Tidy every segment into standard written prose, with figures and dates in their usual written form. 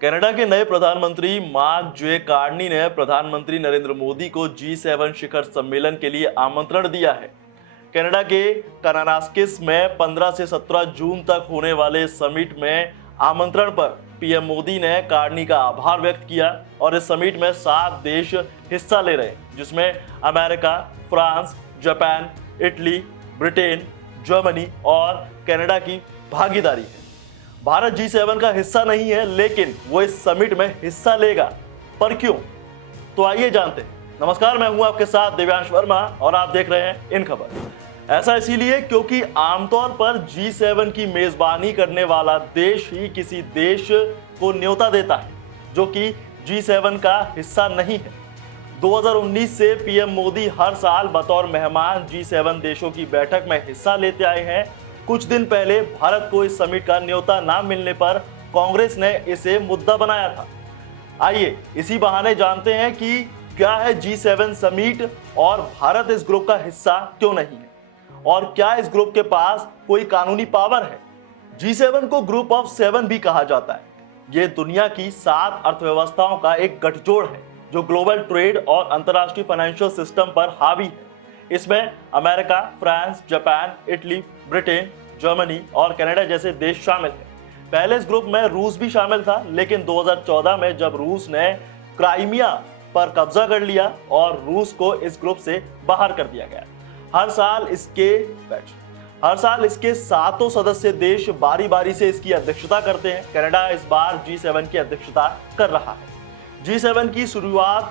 Canada के नए प्रधानमंत्री मार्क जे कार्नी ने प्रधानमंत्री नरेंद्र मोदी को G7 शिखर सम्मेलन के लिए आमंत्रण दिया है। कनाडा के कानानास्किस में 15 से 17 जून तक होने वाले समिट में आमंत्रण पर पीएम मोदी ने कार्नी का आभार व्यक्त किया और इस समिट में 7 देश हिस्सा ले रहे हैं, जिसमें America, France, Japan, Italy, Britain, Germany और कनाडा की भागीदारी है। भारत G7 का हिस्सा नहीं है, लेकिन वो इस समिट में हिस्सा लेगा। पर क्यों? तो आइए जानते हैं। नमस्कार, मैं हूं आपके साथ दिव्यांश वर्मा और आप देख रहे हैं इन खबर। ऐसा इसीलिए क्योंकि आमतौर पर G7 की मेजबानी करने वाला देश ही किसी देश को न्योता देता है जो कि G7 का हिस्सा नहीं है। 2019 से पीएम मोदी हर साल बतौर मेहमान G7 देशों की बैठक में हिस्सा लेते आए हैं। कुछ दिन पहले भारत को इस समिट का न्योता ना मिलने पर कांग्रेस ने इसे मुद्दा बनाया था। आइए इसी बहाने जानते हैं कि क्या है G7 समिट और भारत इस ग्रुप का हिस्सा क्यों नहीं है और क्या इस ग्रुप के पास कोई कानूनी पावर है। G7 को ग्रुप ऑफ 7 भी कहा जाता है। ये दुनिया की 7 अर्थव्यवस्थाओं का एक गठजोड़ है जो ग्लोबल ट्रेड और अंतर्राष्ट्रीय फाइनेंशियल सिस्टम पर हावी है। इसमें America, France, Japan, Italy, Britain, Germany और कनाडा जैसे देश शामिल हैं। पहले इस ग्रुप में रूस भी शामिल था, लेकिन 2014 में जब रूस ने क्राइमिया पर कब्जा कर लिया और रूस को इस ग्रुप से बाहर कर दिया गया। हर साल इसके 7 सदस्य देश बारी बारी से इसकी अध्यक्षता करते हैं। कनाडा इस बार G7 की अध्यक्षता कर रहा है। G7 की शुरुआत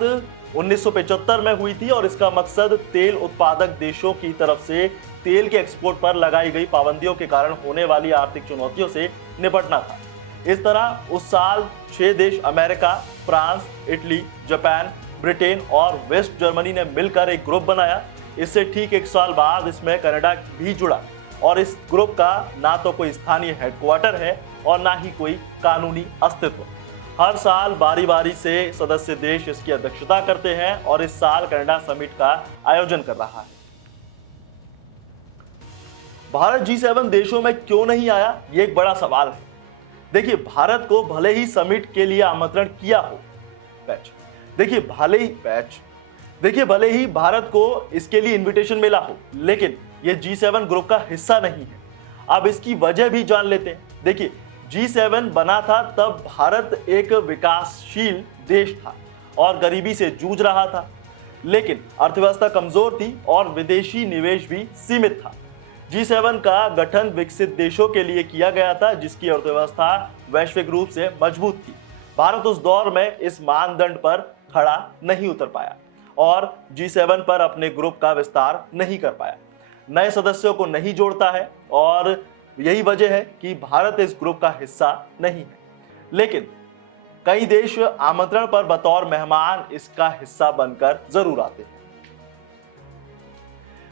1975 में हुई थी और इसका मकसद तेल उत्पादक देशों की तरफ से तेल के एक्सपोर्ट पर लगाई गई पाबंदियों के कारण होने वाली आर्थिक चुनौतियों से निपटना था। इस तरह उस साल 6 देश America, France, Italy, Japan, Britain और वेस्ट जर्मनी ने मिलकर एक ग्रुप बनाया। इससे ठीक 1 साल बाद इसमें कनाडा भी जुड़ा और इस ग्रुप का ना तो कोई स्थानीय हेडक्वार्टर है और ना ही कोई कानूनी अस्तित्व। हर साल बारी बारी से सदस्य देश इसकी अध्यक्षता करते हैं और इस साल कनाडा समिट का आयोजन कर रहा है। भारत G7 देशों में क्यों नहीं आया, ये एक बड़ा सवाल है। देखिए, भारत को भले ही समिट के लिए आमंत्रण किया हो, भले ही भारत को इसके लिए इनविटेशन मिला हो, लेकिन ये G7 ग्रुप का हिस्सा नहीं है। अब इसकी वजह भी जान लेते हैं। देखिए, G7 बना था तब भारत एक विकासशील देश था और गरीबी से जूझ रहा था, लेकिन अर्थव्यवस्था कमजोर थी और विदेशी निवेश भी सीमित था। G7 का गठन विकसित देशों के लिए किया गया था जिसकी अर्थव्यवस्था वैश्विक रूप से मजबूत थी। भारत उस दौर में इस मानदंड पर खड़ा नहीं उतर पाया और G7 पर अपने ग्रुप का विस्तार नहीं कर पाया, नए सदस्यों को नहीं जोड़ता है और यही वजह है कि भारत इस ग्रुप का हिस्सा नहीं है। लेकिन कई देश आमंत्रण पर बतौर मेहमान इसका हिस्सा बनकर जरूर आते हैं।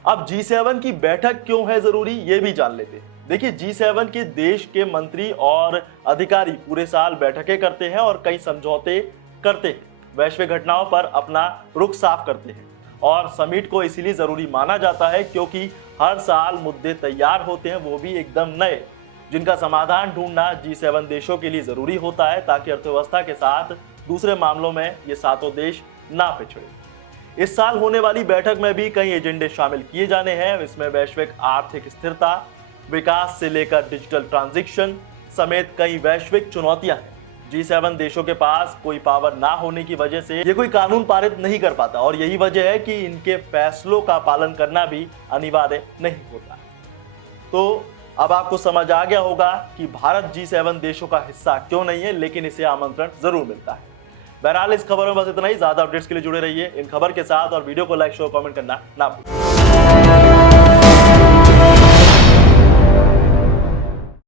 अब G7 की बैठक क्यों है जरूरी, ये भी जान लेते हैं। देखिए, G7 के देश के मंत्री और अधिकारी पूरे साल बैठकें करते हैं और कई समझौते करते हैं, वैश्विक घटनाओं पर अपना रुख साफ करते हैं और समिट को इसीलिए जरूरी माना जाता है क्योंकि हर साल मुद्दे तैयार होते हैं, वो भी एकदम नए, जिनका समाधान ढूंढना G7 देशों के लिए जरूरी होता है ताकि अर्थव्यवस्था के साथ दूसरे मामलों में ये 7 देश ना पिछड़े। इस साल होने वाली बैठक में भी कई एजेंडे शामिल किए जाने हैं। इसमें वैश्विक आर्थिक स्थिरता, विकास से लेकर डिजिटल ट्रांजिशन समेत कई वैश्विक चुनौतियां हैं। G7 देशों के पास कोई पावर ना होने की वजह से ये कोई कानून पारित नहीं कर पाता और यही वजह है कि इनके फैसलों का पालन करना भी अनिवार्य नहीं होता। तो अब आपको समझ आ गया होगा कि भारत G7 देशों का हिस्सा क्यों नहीं है, लेकिन इसे आमंत्रण जरूर मिलता है। बहरहाल इस खबर में बस इतना ही। ज्यादा अपडेट्स के लिए जुड़े रहिए इन खबर के साथ और वीडियो को लाइक, शेयर, कमेंट करना ना भूलें।